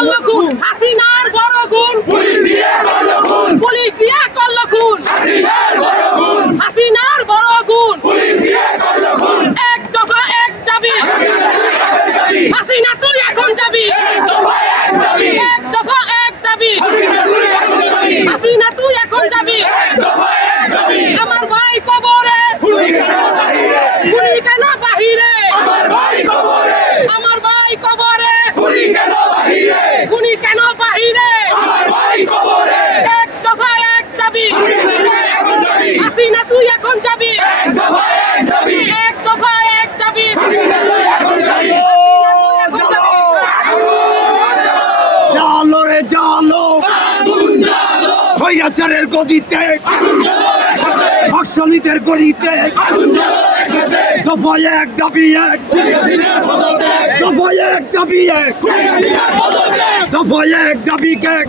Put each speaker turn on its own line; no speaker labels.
করল খুন হাসিনার বড় গুণ।
পুলিশ দিয়ে করল খুন
পুলিশ দিয়ে
পাচারের গদিতে নকশালীদের
গলিতে,
দফায় এক দাবি এক দফায় এক দাবি এক দফায় এক দাবি এক